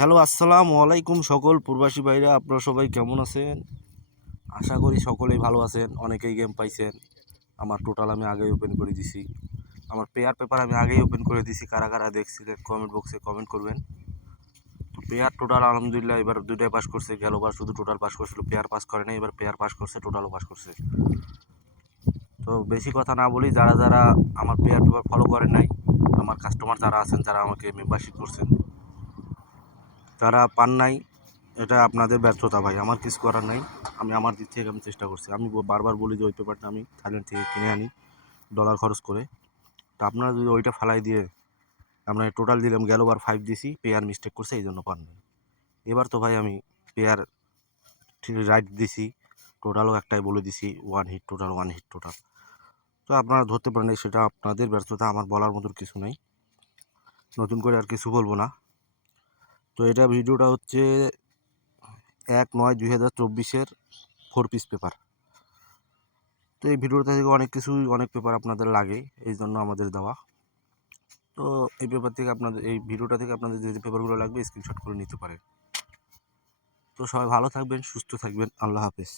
Hello, আসসালামু আলাইকুম সকল প্রবাসী ভাইরা, আপনারা সবাই কেমন আছেন? আশা করি সকলেই ভালো আছেন। অনেকেই গেম পাইছেন। আমার টোটাল আমি আগেই ওপেন করে দিছি। আমার পেয়ার পেপার আমি আগেই ওপেন করে দিছি। কারা কারা দেখছিলেন কমেন্ট বক্সে কমেন্ট করবেন। তো পেয়ার টোটাল আলহামদুলিল্লাহ এবার দুইটাই পাস করছে। গেলবার শুধু টোটাল পাস করছিল, পেয়ার পাস করে নাই। এবার পেয়ার পাস করছে, টোটালও পাস করছে। তো বেশি কথা না বলি, যারা যারা আমার পেয়ার পেপার ফলো করেন নাই, আমার কাস্টমার যারা আছেন, যারা আমাকে মেম্বারশিপ করছেন, যারা পান নাই, এটা আপনাদের ব্যর্থতা ভাই, আমার কিছু করার নাই। আমি আমার দিক থেকে আমি চেষ্টা করছি। আমি বারবার বলি যে ওই পেপারটা আমি থাইল্যান্ড থেকে কিনে আনি ডলার খরচ করে। তো আপনারা যদি ওইটা ফালাই দিয়ে আমরা টোটাল দিলাম, গেলবার 5 দিছি, পেয়ার মিস্টেক করছে এই জন্য পান নাই। এবার তো ভাই আমি পেয়ার ঠিক রাইট দিছি, টোটালও একটাই বলে দিছি, one hit total, one hit total. তো আপনারা ধরতে পারেন, সেটা আপনাদের ব্যর্থতা, আমার বলার মতো কিছু নেই। নতুন করে আর কিছু বলবো না। তো এটা ভিডিওটা হচ্ছে 1/9/2024 4 পিস পেপার। তো এই ভিডিওটা থেকে অনেক কিছুই, অনেক পেপার আপনাদের লাগে, এই জন্য আমাদের দেওয়া। তো এই পেপার থেকে আপনাদের, এই ভিডিওটা থেকে আপনাদের যে যে পেপারগুলো লাগবে স্ক্রিনশট করে নিতে পারেন। তো সবাই ভালো থাকবেন, সুস্থ থাকবেন, আল্লাহ হাফেজ।